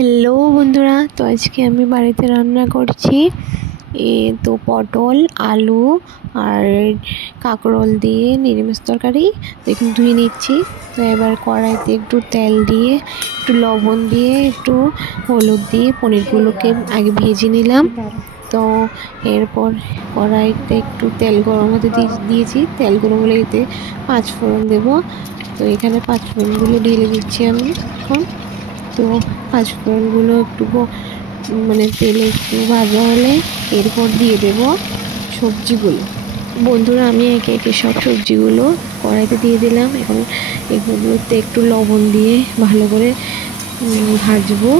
Hello বন্ধুরা, তো আজকে আমি বাড়িতে রান্না করছি তো পটল, আলু আর কাঁকরোল দিয়ে নিরামিষ তরকারি। তো একটু ধুয়ে নিচ্ছি। তো এবার কড়াইতে একটু তেল দিয়ে, একটু লবণ দিয়ে, একটু হলুদ দিয়ে পনিরগুলোকে আগে ভেজে নিলাম। তো এরপর কড়াইতে একটু তেল গরম হতে দিয়েছি। তেল গরম হলে এতে 5 ফোড়ন দেবো। তো এখানে 5 ফোড়নগুলো ঢেলে দিচ্ছি আমি এখন। তো 5 ফোড়নগুলো একটু তেলে একটু ভাজা হলে এরপর দিয়ে দেব সবজিগুলো। বন্ধুরা, আমি একে একে সব সবজিগুলো কড়াইতে দিয়ে দিলাম। এখন এগুলোতে একটু লবণ দিয়ে ভালো করে ভাজবো।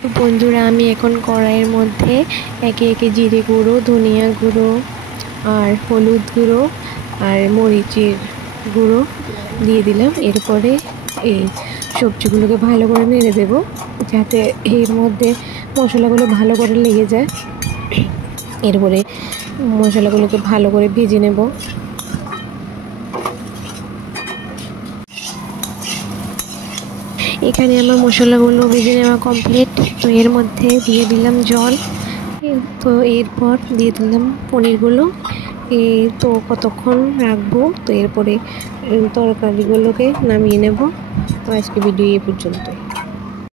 তো বন্ধুরা, আমি এখন কড়াইয়ের মধ্যে একে একে জিরে গুঁড়ো, ধনিয়া গুঁড়ো আর হলুদ গুঁড়ো আর মরিচের গুঁড়ো দিয়ে দিলাম। এরপরে এই সবজিগুলোকে ভালো করে নেড়ে দেব, যাতে এর মধ্যে মশলাগুলো ভালো করে লেগে যায়। এরপরে মশলাগুলোকে ভালো করে ভেজে নেব। এখানে আমার মশলাগুলো ভেজে নেওয়া কমপ্লিট। তো এর মধ্যে দিয়ে দিলাম জল। তো এরপর দিয়ে দিলাম পনিরগুলো। তো কতক্ষণ রাখবো। তো এরপরে তরকারিগুলোকে নামিয়ে নেব। তো আজকে ভিডিও এই পর্যন্ত।